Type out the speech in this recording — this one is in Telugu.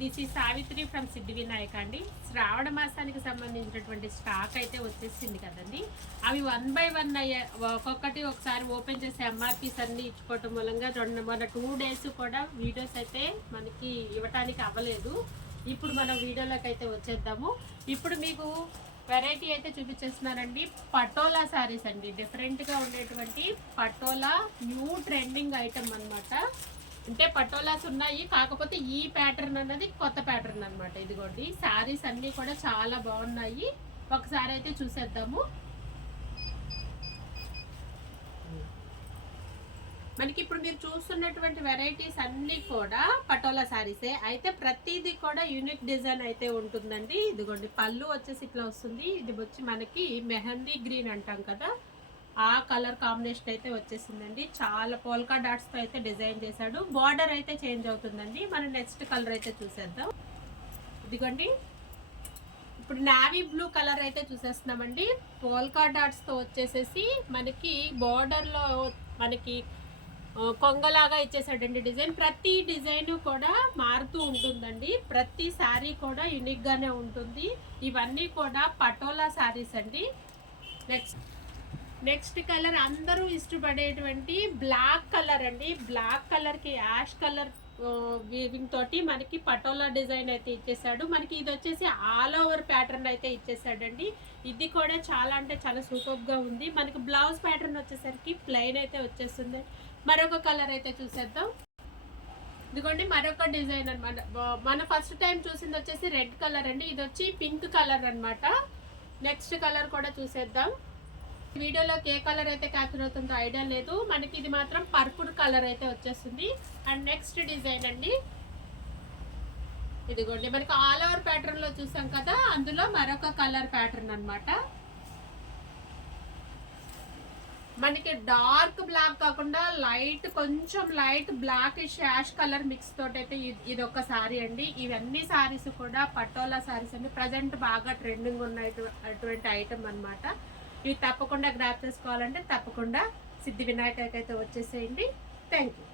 దిస్ ఈ సావిత్రి ఫ్రమ్ సిద్ధి వినాయక అండి. శ్రావణ మాసానికి సంబంధించినటువంటి స్టాక్ అయితే వచ్చేసింది కదండి. అవి 1 బై 1 అయ్యే ఒక్కొక్కటి ఒకసారి ఓపెన్ చేసి ఎంఆర్పీస్ అన్ని ఇచ్చుకోవటం మూలంగా మన 2 డేస్ కూడా వీడియోస్ అయితే మనకి ఇవ్వటానికి అవ్వలేదు. ఇప్పుడు మనం వీడియోలోకి అయితే వచ్చేద్దాము. ఇప్పుడు మీకు వెరైటీ అయితే చూపించేస్తున్నానండి. పటోలా శారీస్ అండి, డిఫరెంట్గా ఉండేటువంటి పటోలా న్యూ ట్రెండింగ్ ఐటమ్ అనమాట. అంటే పటోలాస్ ఉన్నాయి, కాకపోతే ఈ ప్యాటర్న్ అన్నది కొత్త ప్యాటర్న్ అనమాట. ఇదిగోండి శారీస్ అన్నీ కూడా చాలా బాగున్నాయి. ఒకసారి అయితే చూసేద్దాము. మనకి ఇప్పుడు మీరు చూస్తున్నటువంటి వెరైటీస్ అన్నీ కూడా పటోలా శారీసే. అయితే ప్రతిదీ కూడా యూనిక్ డిజైన్ అయితే ఉంటుందండి. ఇదిగోండి పళ్ళు వచ్చేసి ఇట్లా వస్తుంది. ఇది వచ్చి మనకి మెహందీ గ్రీన్ అంటాం కదా, ఆ కలర్ కాంబినేషన్ అయితే వచ్చేసిందండి. చాలా పోల్కా డాట్స్తో అయితే డిజైన్ చేశాడు. బార్డర్ అయితే చేంజ్ అవుతుందండి. మనం నెక్స్ట్ కలర్ అయితే చూసేద్దాం. ఇదిగోండి ఇప్పుడు నావీ బ్లూ కలర్ అయితే చూసేస్తున్నామండి. పోల్కా డాట్స్తో వచ్చేసేసి మనకి బార్డర్లో మనకి కొంగలాగా ఇచ్చేసాడండి డిజైన్. ప్రతి డిజైన్ కూడా మారుతూ ఉంటుందండి. ప్రతి శారీ కూడా యూనిక్గానే ఉంటుంది. ఇవన్నీ కూడా పటోలా శారీస్ అండి. నెక్స్ట్ కలర్ అందరూ ఇష్టపడేటువంటి బ్లాక్ కలర్ అండి. బ్లాక్ కలర్కి యాష్ కలర్ వీవింగ్ తోటి మనకి పటోలా డిజైన్ అయితే ఇచ్చేసాడు. మనకి ఇది వచ్చేసి ఆల్ ఓవర్ ప్యాటర్న్ అయితే ఇచ్చేసాడండి. ఇది కూడా చాలా అంటే చాలా సూపర్గా ఉంది. మనకి బ్లౌజ్ ప్యాటర్న్ వచ్చేసరికి ప్లెయిన్ అయితే వచ్చేస్తుంది. మరొక కలర్ అయితే చూసేద్దాం. ఇదిగోండి మరొక డిజైన్ అనమాట. మన ఫస్ట్ టైం చూసింది వచ్చేసి రెడ్ కలర్ అండి. ఇది వచ్చి పింక్ కలర్ అనమాట. నెక్స్ట్ కలర్ కూడా చూసేద్దాం. వీడియోలోకి ఏ కలర్ అయితే క్యాప్చర్ అవుతుందో ఐడియా లేదు. మనకి ఇది మాత్రం పర్పుల్ కలర్ అయితే వచ్చేస్తుంది. అండ్ నెక్స్ట్ డిజైన్ అండి, ఇదిగోండి మనకి ఆల్ ఓవర్ ప్యాటర్న్ లో చూసాం కదా, అందులో మరొక కలర్ ప్యాటర్న్ అనమాట. మనకి డార్క్ బ్లాక్ కాకుండా కొంచెం light black ash colour mix తోటి అయితే ఇది ఒక సారీ అండి. ఇవన్నీ సారీస్ కూడా పటోలా సారీస్ అండి. ప్రజెంట్ బాగా ట్రెండింగ్ ఉన్నటువంటి ఐటమ్ అనమాట. ఇవి తప్పకుండా గ్రాప్ చేసుకోవాలంటే తప్పకుండా సిద్ధి వినాయక అయితే వచ్చేసేయండి. Thank you.